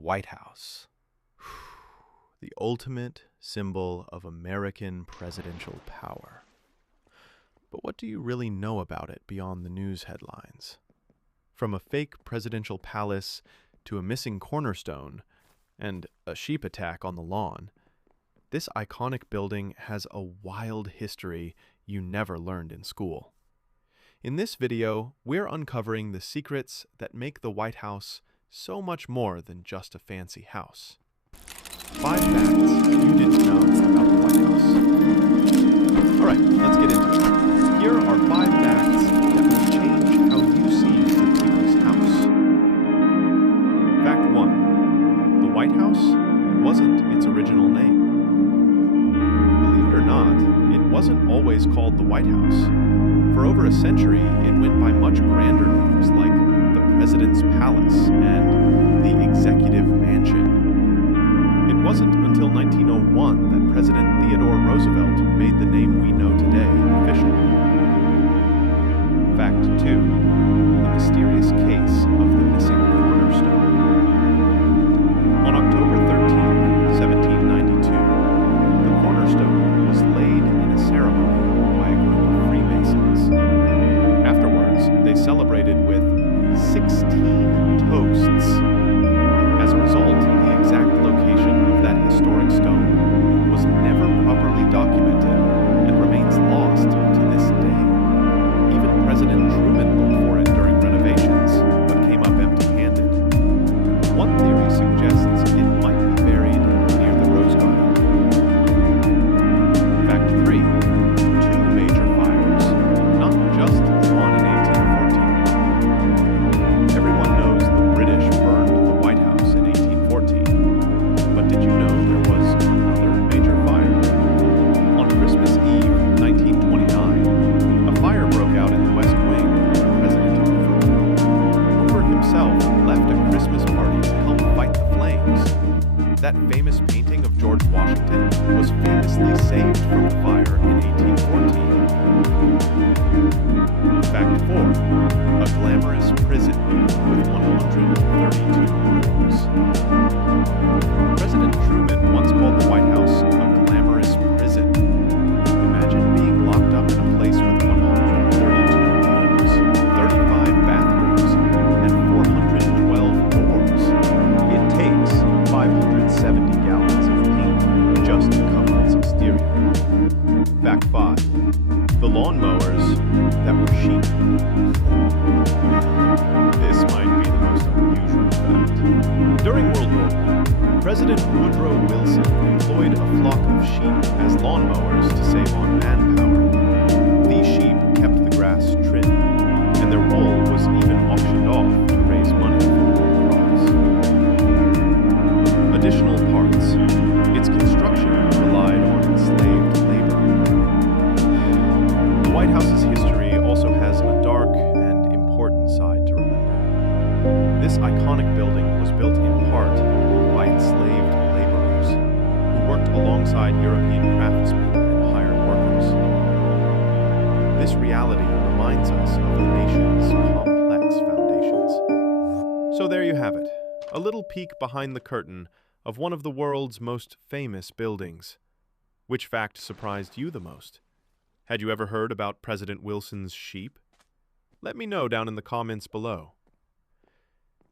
White House. The ultimate symbol of American presidential power. But what do you really know about it beyond the news headlines? From a fake presidential palace to a missing cornerstone and a sheep attack on the lawn, this iconic building has a wild history you never learned in school. In this video, we're uncovering the secrets that make the White House so much more than just a fancy house. 5 facts you didn't know about the White House. Alright, let's get into it. Here are 5 facts that will change how you see the people's house. Fact 1. The White House wasn't its original name. Believe it or not, it wasn't always called the White House. For over a century, it went by much grander names like the President's Palace and the Executive Mansion. It wasn't until 1901 that President Theodore Roosevelt made the name we know today official. Fact 2. The mysterious case of the missing cornerstone. On October 13, 1792, the cornerstone was laid in a ceremony by a group of Freemasons. Afterwards, they celebrated with 16 toasts. As a result, the exact location of that historic stone was never properly documented and remains lost to this day. Even President Truman looked for it during renovations, but came up empty-handed. One theory suggests it might be buried near the Rose Garden. Fact 3. 2 major fires, not just the one in 1814. Everyone knows the British burned the White House in 1814. But did you know there was another major fire? On Christmas Eve, 1929, a fire broke out in the West Wing under President Hoover. Hoover himself left a Christmas party to help fight the flames. That famous painting of George Washington was famously saved from a fire in 1814. Fact 4. A glamorous prison with 132 rooms. President Truman once called the White House a glamorous prison. Imagine being locked up in a place with 132 rooms, 35 bathrooms, and 412 doors. It takes 570 gallons of paint just to cover its exterior. Fact 5. The lawnmowers that were sheep. This might be the most unusual fact. During World War I, President Woodrow Wilson employed a flock of sheep as lawnmowers to save on manpower. These sheep kept the grass trimmed, and their wool was even auctioned off to raise money for the cause. Additional parts. Its construction relied on enslaved labor. The White House's history also has a dark and important side to remember. This iconic building was built in part by enslaved laborers who worked alongside European craftsmen and hired workers. This reality reminds us of the nation's complex foundations. So there you have it, a little peek behind the curtain of one of the world's most famous buildings. Which fact surprised you the most? Had you ever heard about President Wilson's sheep? Let me know down in the comments below.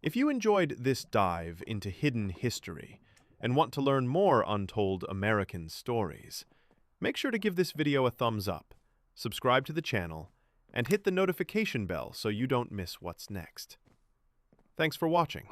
If you enjoyed this dive into hidden history and want to learn more untold American stories, make sure to give this video a thumbs up, subscribe to the channel, and hit the notification bell so you don't miss what's next. Thanks for watching.